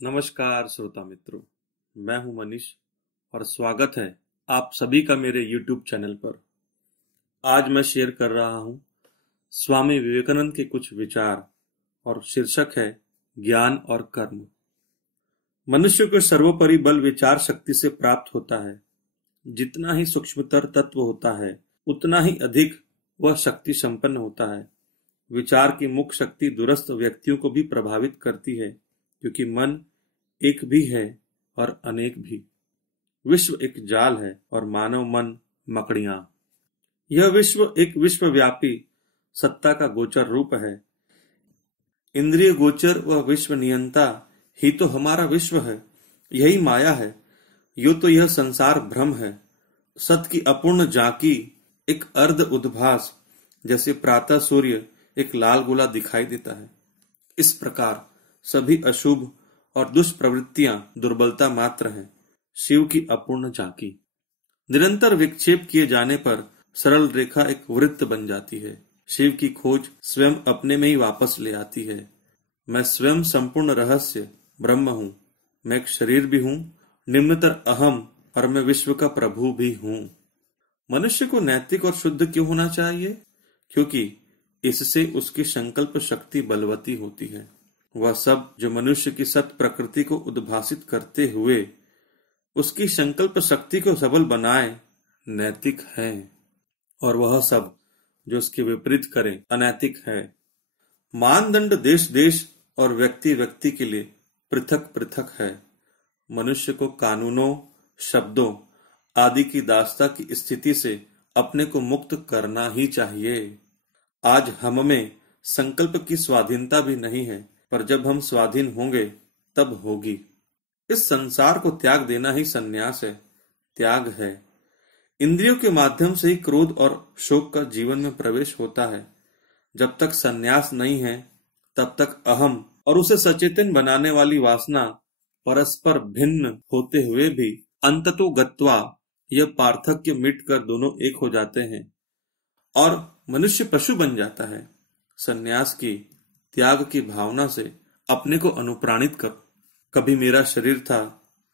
नमस्कार श्रोता मित्रों, मैं हूं मनीष और स्वागत है आप सभी का मेरे YouTube चैनल पर। आज मैं शेयर कर रहा हूं स्वामी विवेकानंद के कुछ विचार और शीर्षक है ज्ञान और कर्म। मनुष्य को सर्वोपरि बल विचार शक्ति से प्राप्त होता है। जितना ही सूक्ष्मतर तत्व होता है उतना ही अधिक वह शक्ति संपन्न होता है। विचार की मुख्य शक्ति दूरस्थ व्यक्तियों को भी प्रभावित करती है, क्योंकि मन एक भी है और अनेक भी। विश्व एक जाल है और मानव मन मकड़ियां। यह विश्व एक विश्वव्यापी सत्ता का गोचर रूप है। इंद्रिय गोचर व विश्व नियंता ही तो हमारा विश्व है। यही माया है। यो तो यह संसार भ्रम है। सत की अपूर्ण झांकी एक अर्ध उद्भास, जैसे प्रातः सूर्य एक लाल गोला दिखाई देता है। इस प्रकार सभी अशुभ और दुष्प्रवृत्तियां दुर्बलता मात्र हैं, शिव की अपूर्ण झांकी। निरंतर विक्षेप किए जाने पर सरल रेखा एक वृत्त बन जाती है। शिव की खोज स्वयं अपने में ही वापस ले आती है। मैं स्वयं संपूर्ण रहस्य ब्रह्म हूँ। मैं एक शरीर भी हूँ, निम्नतर अहम, और मैं विश्व का प्रभु भी हूँ। मनुष्य को नैतिक और शुद्ध क्यों होना चाहिए? क्योंकि इससे उसकी संकल्प शक्ति बलवती होती है। वह सब जो मनुष्य की सत प्रकृति को उद्भासित करते हुए उसकी संकल्प शक्ति को सबल बनाए, नैतिक है, और वह सब जो उसके विपरीत करे, अनैतिक है। मानदंड देश देश और व्यक्ति व्यक्ति के लिए पृथक पृथक है। मनुष्य को कानूनों, शब्दों आदि की दास्ता की स्थिति से अपने को मुक्त करना ही चाहिए। आज हम में संकल्प की स्वाधीनता भी नहीं है, पर जब हम स्वाधीन होंगे तब होगी। इस संसार को त्याग देना ही संन्यास है, त्याग है। इंद्रियों के माध्यम से ही क्रोध और शोक का जीवन में प्रवेश होता है। जब तक संन्यास नहीं है तब तक अहम और उसे सचेतन बनाने वाली वासना परस्पर भिन्न होते हुए भी अंततो गत्वा यह पार्थक्य मिटकर दोनों एक हो जाते हैं और मनुष्य पशु बन जाता है। संन्यास की, त्याग की भावना से अपने को अनुप्राणित करो। कभी मेरा शरीर था,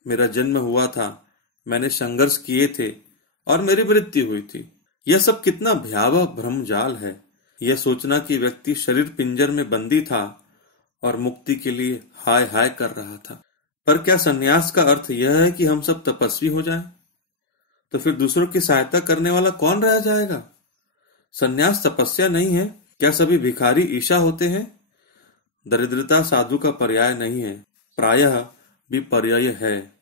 मेरा जन्म हुआ था, मैंने संघर्ष किए थे और मेरी मृत्यु हुई थी। यह सब कितना भयावह भ्रमजाल है। यह सोचना कि व्यक्ति शरीर पिंजर में बंदी था और मुक्ति के लिए हाय हाय कर रहा था। पर क्या संन्यास का अर्थ यह है कि हम सब तपस्वी हो जाएं? तो फिर दूसरों की सहायता करने वाला कौन रह जाएगा? संन्यास तपस्या नहीं है। क्या सभी भिखारी ईशा होते हैं? दरिद्रता साधु का पर्याय नहीं है, प्रायः भी पर्याय है।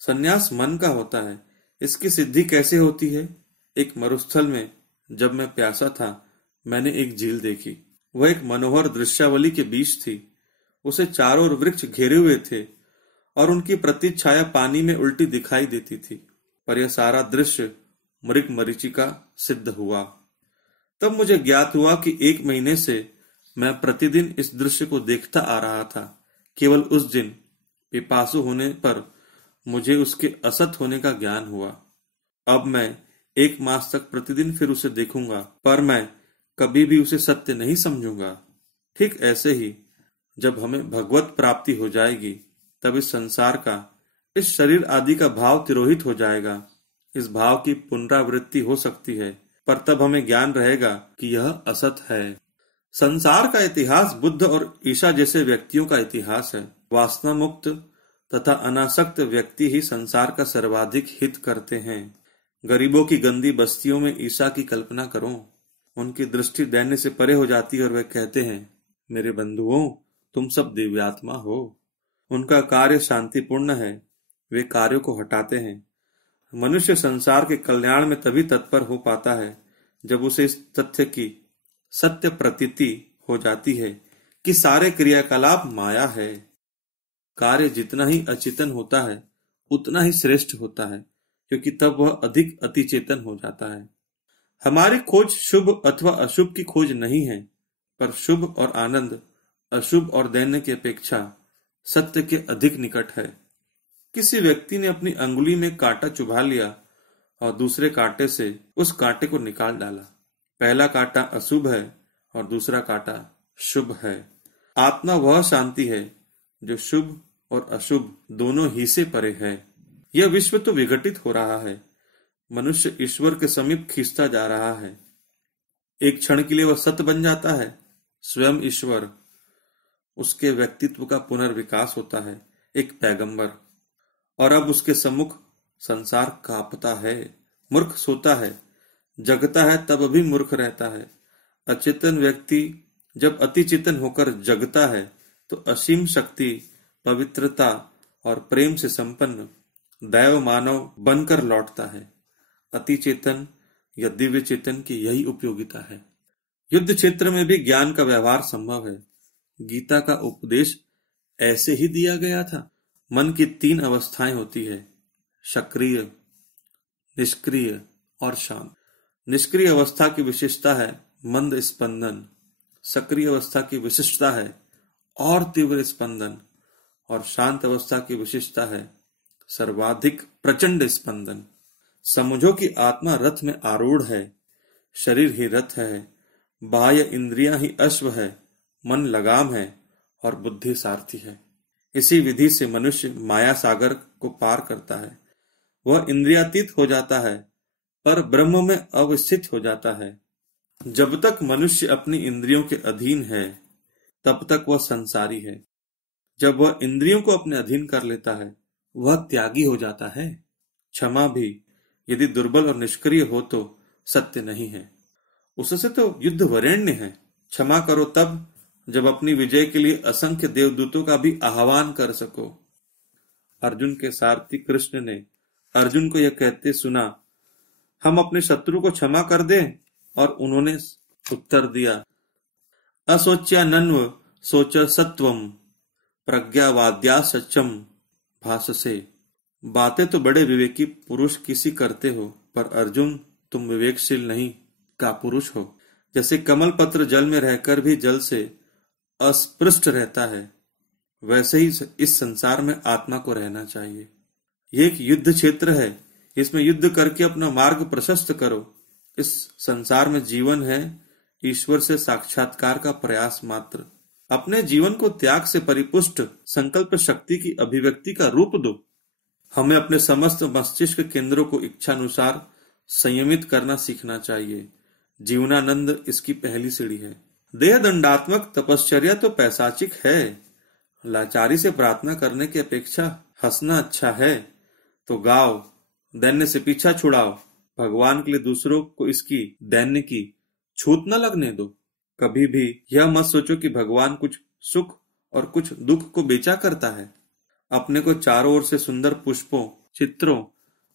संन्यास मन का होता है। इसकी सिद्धि कैसे होती है? एक मरुस्थल में जब मैं प्यासा था, मैंने एक झील देखी। वह एक मनोहर दृश्यावली के बीच थी। उसे चारों ओर वृक्ष घेरे हुए थे और उनकी प्रतिच्छाया पानी में उल्टी दिखाई देती थी। पर यह सारा दृश्य मृग मरीचिका सिद्ध हुआ। तब मुझे ज्ञात हुआ कि 1 महीने से मैं प्रतिदिन इस दृश्य को देखता आ रहा था। केवल उस दिन पिपासु होने पर मुझे उसके असत होने का ज्ञान हुआ। अब मैं 1 मास तक प्रतिदिन फिर उसे देखूंगा, पर मैं कभी भी उसे सत्य नहीं समझूंगा। ठीक ऐसे ही जब हमें भगवत प्राप्ति हो जाएगी, तब इस संसार का, इस शरीर आदि का भाव तिरोहित हो जाएगा। इस भाव की पुनरावृत्ति हो सकती है, पर तब हमें ज्ञान रहेगा कि यह असत है। संसार का इतिहास बुद्ध और ईशा जैसे व्यक्तियों का इतिहास है। वासना मुक्त तथा अनासक्त व्यक्ति ही संसार का सर्वाधिक हित करते हैं। गरीबों की गंदी बस्तियों में ईशा की कल्पना करो। उनकी दृष्टि दैन्य से परे हो जाती है और वे कहते हैं, मेरे बंधुओं, तुम सब दिव्यात्मा हो। उनका कार्य शांतिपूर्ण है। वे कार्यों को हटाते हैं। मनुष्य संसार के कल्याण में तभी तत्पर हो पाता है जब उसे इस तथ्य की सत्य प्रतीति हो जाती है कि सारे क्रियाकलाप माया है। कार्य जितना ही अचेतन होता है उतना ही श्रेष्ठ होता है, क्योंकि तब वह अधिक अतिचेतन हो जाता है। हमारी खोज शुभ अथवा अशुभ की खोज नहीं है, पर शुभ और आनंद अशुभ और दैन्य की अपेक्षा सत्य के अधिक निकट है। किसी व्यक्ति ने अपनी अंगुली में कांटा चुभा लिया और दूसरे कांटे से उस कांटे को निकाल डाला। पहला कांटा अशुभ है और दूसरा कांटा शुभ है। आत्मा वह शांति है जो शुभ और अशुभ दोनों ही से परे है। यह विश्व तो विघटित हो रहा है, मनुष्य ईश्वर के समीप खींचता जा रहा है। एक क्षण के लिए वह सत्य बन जाता है, स्वयं ईश्वर। उसके व्यक्तित्व का पुनर्विकास होता है, एक पैगंबर। और अब उसके सम्मुख संसार कांपता है। मूर्ख सोता है, जगता है तब भी मूर्ख रहता है। अचेतन व्यक्ति जब अतिचेतन होकर जगता है तो असीम शक्ति, पवित्रता और प्रेम से संपन्न दैव मानव बनकर लौटता है। अतिचेतन या दिव्य चेतन की यही उपयोगिता है। युद्ध क्षेत्र में भी ज्ञान का व्यवहार संभव है। गीता का उपदेश ऐसे ही दिया गया था। मन की 3 अवस्थाएं होती है, सक्रिय, निष्क्रिय और शांत। निष्क्रिय अवस्था की विशेषता है मंद स्पंदन, सक्रिय अवस्था की विशिष्टता है और तीव्र स्पंदन, और शांत अवस्था की विशेषता है सर्वाधिक प्रचंड स्पंदन। समझो कि आत्मा रथ में आरूढ़ है, शरीर ही रथ है, बाह्य इंद्रियां ही अश्व है, मन लगाम है और बुद्धि सारथी है। इसी विधि से मनुष्य माया सागर को पार करता है। वह इंद्रियातीत हो जाता है, पर ब्रह्म में अवस्थित हो जाता है। जब तक मनुष्य अपनी इंद्रियों के अधीन है, तब तक वह संसारी है। जब वह इंद्रियों को अपने अधीन कर लेता है, वह त्यागी हो जाता है। क्षमा भी यदि दुर्बल और निष्क्रिय हो तो सत्य नहीं है, उससे तो युद्ध वरेण्य है। क्षमा करो तब जब अपनी विजय के लिए असंख्य देवदूतों का भी आह्वान कर सको। अर्जुन के सारथी कृष्ण ने अर्जुन को यह कहते सुना, हम अपने शत्रु को क्षमा कर दें, और उन्होंने उत्तर दिया, असोच्यानन्व सोच सत्वम प्रज्ञावाद्या सच्चम भाससे। बातें तो बड़े विवेकी पुरुष किसी करते हो, पर अर्जुन तुम विवेकशील नहीं का पुरुष हो। जैसे कमल पत्र जल में रहकर भी जल से अस्पृष्ट रहता है, वैसे ही इस संसार में आत्मा को रहना चाहिए। ये एक युद्ध क्षेत्र है, इसमें युद्ध करके अपना मार्ग प्रशस्त करो। इस संसार में जीवन है ईश्वर से साक्षात्कार का प्रयास मात्र। अपने जीवन को त्याग से परिपुष्ट संकल्प शक्ति की अभिव्यक्ति का रूप दो। हमें अपने समस्त मस्तिष्क केंद्रों को इच्छानुसार संयमित करना सीखना चाहिए। जीवनानंद इसकी पहली सीढ़ी है। देह दंडात्मक तपश्चर्या तो पैशाचिक है। लाचारी से प्रार्थना करने की अपेक्षा हंसना अच्छा है। तो गाओ, दैन्य से पीछा छुड़ाओ। भगवान के लिए दूसरों को इसकी दैन्य की छूत न लगने दो। कभी भी यह मत सोचो कि भगवान कुछ सुख और कुछ दुख को बेचा करता है। अपने को चारों ओर से सुंदर पुष्पों, चित्रों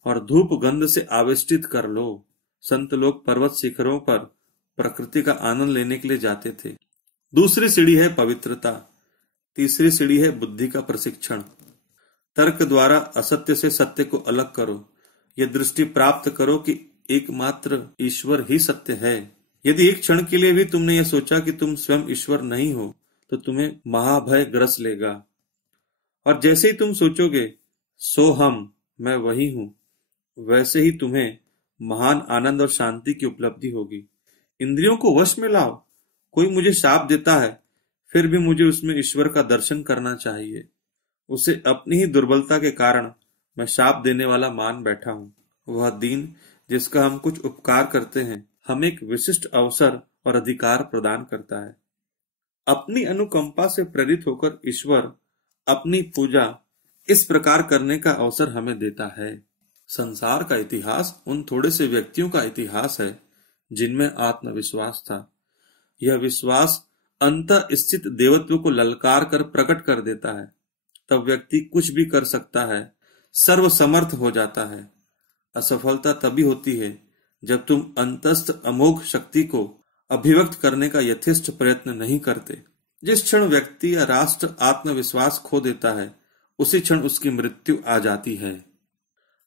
और धूप गंध से आवेष्टित कर लो। संत लोग पर्वत शिखरों पर प्रकृति का आनंद लेने के लिए जाते थे। दूसरी सीढ़ी है पवित्रता। तीसरी सीढ़ी है बुद्धि का प्रशिक्षण। तर्क द्वारा असत्य से सत्य को अलग करो। यह दृष्टि प्राप्त करो कि एकमात्र ईश्वर ही सत्य है। यदि एक क्षण के लिए भी तुमने यह सोचा कि तुम स्वयं ईश्वर नहीं हो, तो तुम्हें महाभय ग्रस लेगा। और जैसे ही तुम सोचोगे सो हम, मैं वही हूं, वैसे ही तुम्हें महान आनंद और शांति की उपलब्धि होगी। इंद्रियों को वश में लाओ। कोई मुझे शाप देता है, फिर भी मुझे उसमें ईश्वर का दर्शन करना चाहिए। उसे अपनी ही दुर्बलता के कारण मैं शाप देने वाला मान बैठा हूं। वह दीन जिसका हम कुछ उपकार करते हैं, हमें एक विशिष्ट अवसर और अधिकार प्रदान करता है। अपनी अनुकंपा से प्रेरित होकर ईश्वर अपनी पूजा इस प्रकार करने का अवसर हमें देता है। संसार का इतिहास उन थोड़े से व्यक्तियों का इतिहास है जिनमें आत्मविश्वास था। यह विश्वास अंतः स्थित देवत्व को ललकार कर प्रकट कर देता है। तब व्यक्ति कुछ भी कर सकता है, सर्वसमर्थ हो जाता है। असफलता तभी होती है जब तुम अंतस्थ अमोघ शक्ति को अभिव्यक्त करने का यथेष्ट प्रयत्न नहीं करते। जिस क्षण व्यक्ति या राष्ट्र आत्मविश्वास खो देता है, उसी क्षण उसकी मृत्यु आ जाती है।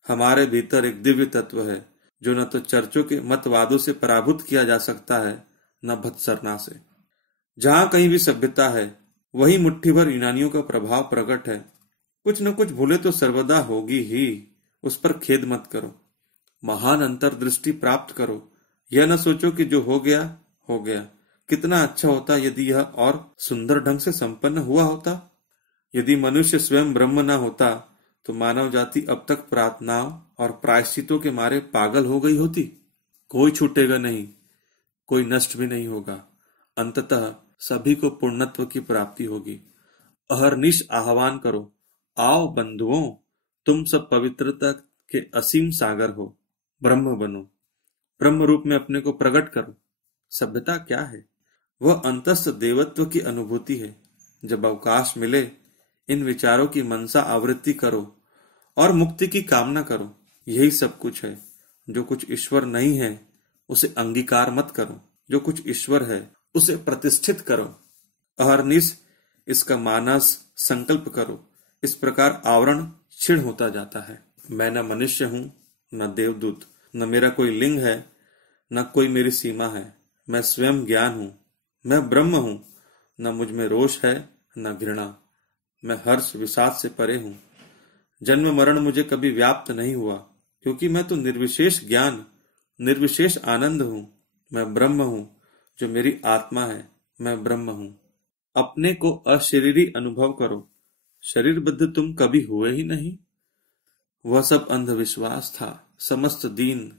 हमारे भीतर एक दिव्य तत्व है जो न तो चर्चों के मतवादों से पराभूत किया जा सकता है, न भत्सरना से। जहां कहीं भी सभ्यता है, वही मुट्ठी भर यूनानियों का प्रभाव प्रकट है। कुछ न कुछ भूले तो सर्वदा होगी ही, उस पर खेद मत करो। महान अंतर्दृष्टि प्राप्त करो। यह न सोचो कि जो हो गया हो गया, कितना अच्छा होता यदि यह और सुंदर ढंग से संपन्न हुआ होता। यदि मनुष्य स्वयं ब्रह्म न होता तो मानव जाति अब तक प्रार्थनाओं और प्रायश्चितों के मारे पागल हो गई होती। कोई छूटेगा नहीं, कोई नष्ट भी नहीं होगा। अंततः सभी को पूर्णत्व की प्राप्ति होगी। अहर्निश आह्वान करो, आओ बंधुओं, तुम सब पवित्रता के असीम सागर हो। ब्रह्म बनो, ब्रह्म रूप में अपने को प्रकट करो। सभ्यता क्या है? वह अंतस्थ देवत्व की अनुभूति है। जब अवकाश मिले इन विचारों की मनसा आवृत्ति करो और मुक्ति की कामना करो। यही सब कुछ है। जो कुछ ईश्वर नहीं है उसे अंगीकार मत करो, जो कुछ ईश्वर है उसे प्रतिष्ठित करो। अहर्निश इसका मानस संकल्प करो। इस प्रकार आवरण क्षीण होता जाता है। मैं न मनुष्य हूं, न देवदूत, न मेरा कोई लिंग है, न कोई मेरी सीमा है। मैं स्वयं ज्ञान हूं, मैं ब्रह्म हूं। न मुझ में रोष है न घृणा। मैं हर्ष विषाद से परे हूं। जन्म मरण मुझे कभी व्याप्त नहीं हुआ, क्योंकि मैं तो निर्विशेष ज्ञान, निर्विशेष आनंद हूं। मैं ब्रह्म हूं, जो मेरी आत्मा है। मैं ब्रह्म हूं। अपने को अशरीरी अनुभव करो। शरीरबद्ध तुम कभी हुए ही नहीं। वह सब अंधविश्वास था। समस्त दीन,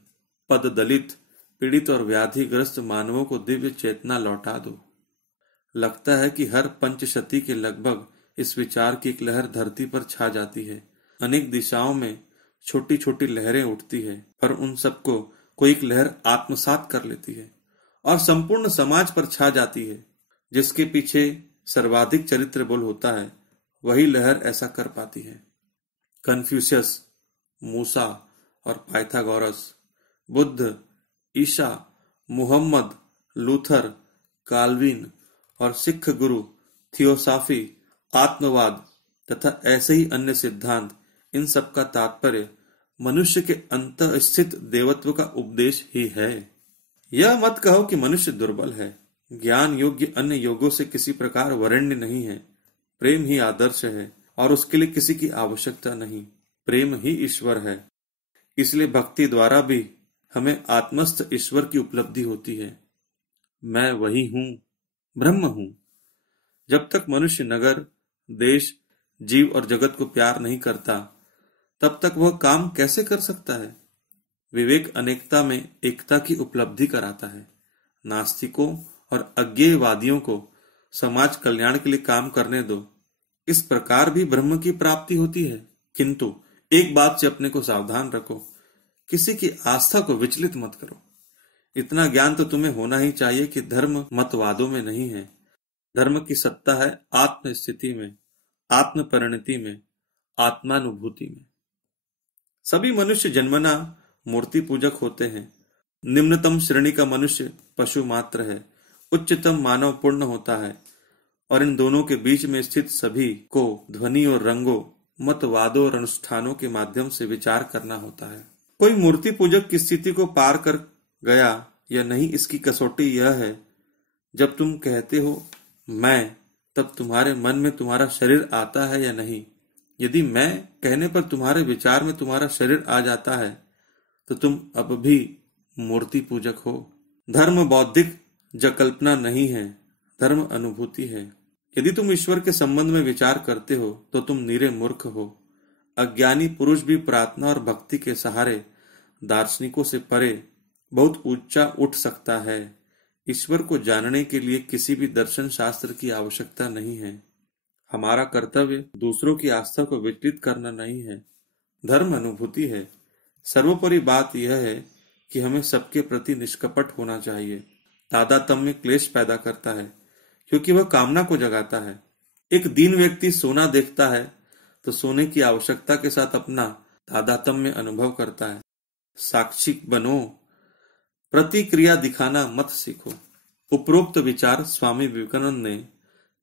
पद दलित, पीड़ित और व्याधिग्रस्त मानवों को दिव्य चेतना लौटा दो। लगता है कि हर पंचशती के लगभग इस विचार की एक लहर धरती पर छा जाती है। अनेक दिशाओं में छोटी छोटी लहरें उठती है, पर उन सबको कोई एक लहर आत्मसात कर लेती है और संपूर्ण समाज पर छा जाती है। जिसके पीछे सर्वाधिक चरित्र बल होता है, वही लहर ऐसा कर पाती है। कन्फ्यूशियस, मूसा और पाइथागोरस, बुद्ध, ईसा, मुहम्मद, लूथर, काल्विन और सिख गुरु थियोसाफी, आत्मवाद तथा ऐसे ही अन्य सिद्धांत, इन सब का तात्पर्य मनुष्य के अंतःस्थित देवत्व का उपदेश ही है। यह मत कहो कि मनुष्य दुर्बल है। ज्ञान योग्य अन्य योगों से किसी प्रकार वरेण्य नहीं है। प्रेम ही आदर्श है और उसके लिए किसी की आवश्यकता नहीं। प्रेम ही ईश्वर है। इसलिए भक्ति द्वारा भी हमें आत्मस्थ ईश्वर की उपलब्धि होती है। मैं वही हूं, ब्रह्म हूं। जब तक मनुष्य नगर, देश, जीव और जगत को प्यार नहीं करता, तब तक वह काम कैसे कर सकता है? विवेक अनेकता में एकता की उपलब्धि कराता है। नास्तिकों और अज्ञेयवादियों को समाज कल्याण के लिए काम करने दो। इस प्रकार भी ब्रह्म की प्राप्ति होती है। किंतु एक बात से अपने को सावधान रखो, किसी की आस्था को विचलित मत करो। इतना ज्ञान तो तुम्हें होना ही चाहिए कि धर्म मतवादों में नहीं है। धर्म की सत्ता है आत्म स्थिति में, आत्म परिणति में, आत्मानुभूति में। सभी मनुष्य जन्मना मूर्ति पूजक होते हैं। निम्नतम श्रेणी का मनुष्य पशु मात्र है, उच्चतम मानव पूर्ण होता है, और इन दोनों के बीच में स्थित सभी को ध्वनि और रंगों, मतवादों और अनुष्ठानों के माध्यम से विचार करना होता है। कोई मूर्ति पूजक की स्थिति को पार कर गया या नहीं, इसकी कसौटी यह है, जब तुम कहते हो मैं, तब तुम्हारे मन में तुम्हारा शरीर आता है या नहीं। यदि मैं कहने पर तुम्हारे विचार में तुम्हारा शरीर आ जाता है, तो तुम अब भी मूर्ति पूजक हो। धर्म बौद्धिक जकल्पना नहीं है, धर्म अनुभूति है। यदि तुम ईश्वर के संबंध में विचार करते हो तो तुम नीरे मूर्ख हो। अज्ञानी पुरुष भी प्रार्थना और भक्ति के सहारे दार्शनिकों से परे बहुत ऊंचा उठ सकता है। ईश्वर को जानने के लिए किसी भी दर्शन शास्त्र की आवश्यकता नहीं है। हमारा कर्तव्य दूसरों की आस्था को विचलित करना नहीं है, धर्म अनुभूति है। सर्वोपरि बात यह है कि हमें सबके प्रति निष्कपट होना चाहिए। तादात्म्य क्लेश पैदा करता है, क्योंकि वह कामना को जगाता है। एक दीन व्यक्ति सोना देखता है तो सोने की आवश्यकता के साथ अपना तादात्म्य अनुभव करता है। साक्षी बनो, प्रतिक्रिया दिखाना मत सीखो। उपरोक्त विचार स्वामी विवेकानंद ने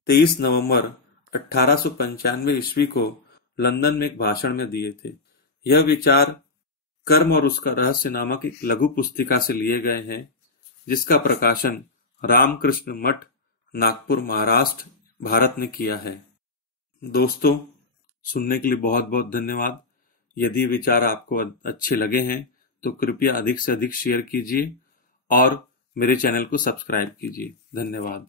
23 नवंबर 1895 ईस्वी को लंदन में एक भाषण में दिए थे। यह विचार कर्म और उसका रहस्य नामक एक लघु पुस्तिका से लिए गए हैं, जिसका प्रकाशन रामकृष्ण मठ, नागपुर, महाराष्ट्र, भारत ने किया है। दोस्तों, सुनने के लिए बहुत बहुत धन्यवाद। यदि विचार आपको अच्छे लगे हैं तो कृपया अधिक से अधिक शेयर कीजिए और मेरे चैनल को सब्सक्राइब कीजिए। धन्यवाद।